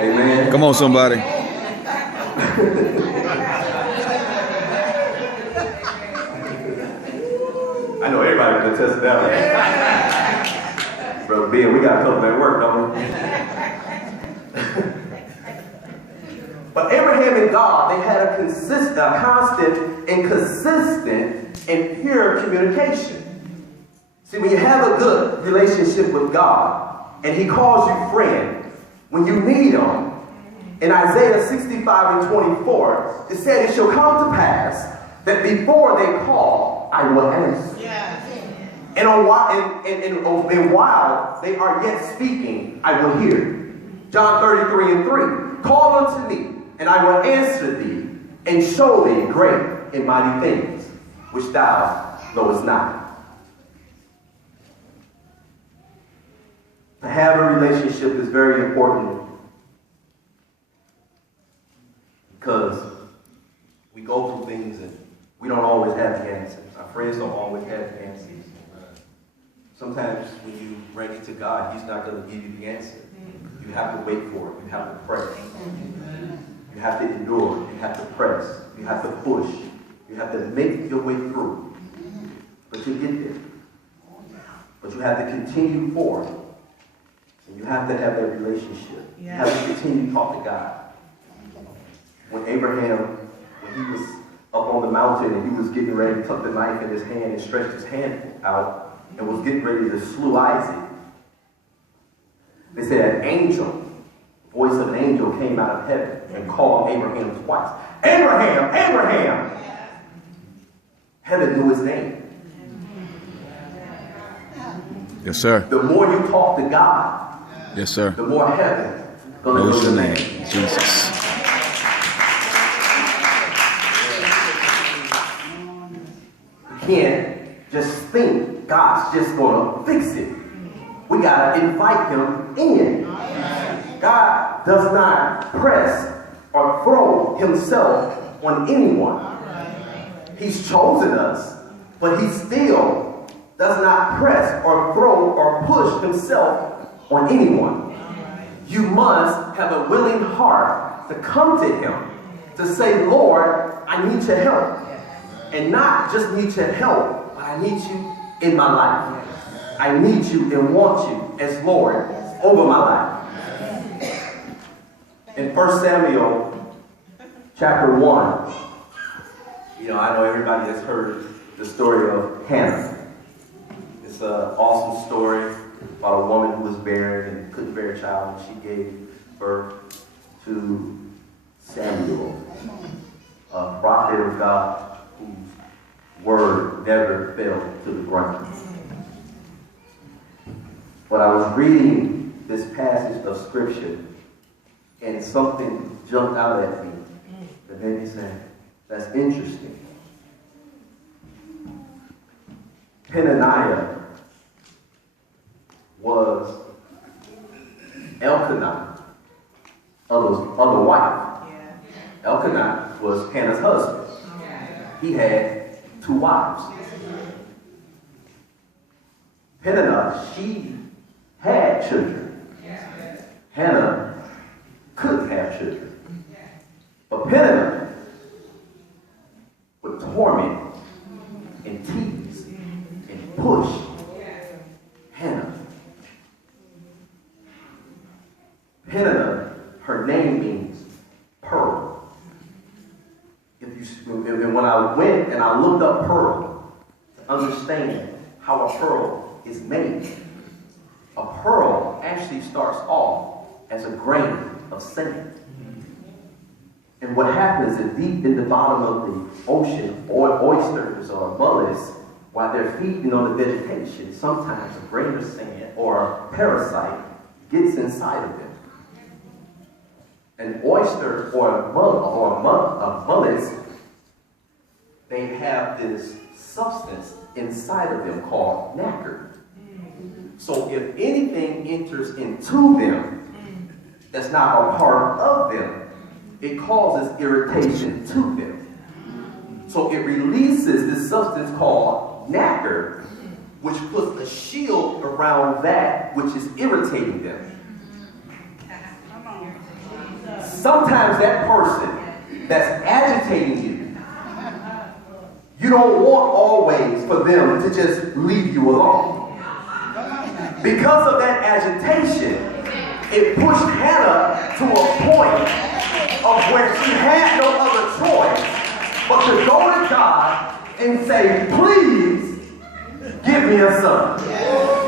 Amen. Come on, somebody. I know everybody can attest to that one. Brother Ben, we got something at work, don't we? But Abraham and God, they had a constant and consistent and pure communication. See, when you have a good relationship with God, and He calls you friend, when you need Him, in Isaiah 65 and 24, it said, "It shall come to pass that before they call, I will answer." Yeah. And while they are yet speaking, I will hear. John 33 and 3, "Call unto me, and I will answer thee, and show thee great and mighty things, which thou knowest not." To have a relationship is very important, because we go through things and we don't always have the answers. Our friends don't always have the answers. Sometimes when you bring it to God, He's not going to give you the answer. You have to wait for it. You have to pray. You have to endure. You have to press. You have to push. You have to make your way through. But you get there. But you have to continue forward. And you have to have that relationship. You have to continue to talk to God. When Abraham, when he was up on the mountain and he was getting ready to tuck the knife in his hand and stretched his hand out and was getting ready to slew Isaac, they said an angel, the voice of an angel came out of heaven and called Abraham twice. "Abraham, Abraham!" Heaven knew his name. Yes, sir. The more you talk to God, yes, sir, the more heaven gonna knows know your your name, Jesus. You can't just think God's just gonna fix it. We gotta invite Him in. God does not press or throw Himself on anyone. He's chosen us, but He still does not press or throw or push Himself on anyone. You must have a willing heart to come to Him, to say, "Lord, I need your help." And not just need your help, but I need you in my life. I need you and want you as Lord over my life. In 1 Samuel chapter 1, I know everybody has heard the story of Hannah. It's an awesome story about a woman who was barren and couldn't bear a child, and she gave birth to Samuel, a prophet of God whose word never fell to the ground. But I was reading this passage of scripture, and something jumped out at me that made me say, "That's interesting." Peninnah was Elkanah's other wife. Elkanah was Hannah's husband. He had 2 wives. Peninnah, she had children. Hannah couldn't have children. But Peninnah would torment and tease and push Hannah. Peninnah, her name means pearl. And when I went and I looked up pearl to understand how a pearl is made, a pearl actually starts off as a grain of sand. And what happens is deep in the bottom of the ocean, oysters or mollusks, while they're feeding on the vegetation, sometimes a grain of sand or a parasite gets inside of them. An oyster or a mollusk, they have this substance inside of them called nacre. So if anything enters into them that's not a part of them, it causes irritation to them. So it releases this substance called nacre, which puts a shield around that which is irritating them. Sometimes that person that's agitating you, you don't want always for them to just leave you alone. Because of that agitation, it pushed Hannah to a point of where she had no other choice but to go to God and say, please give me a son.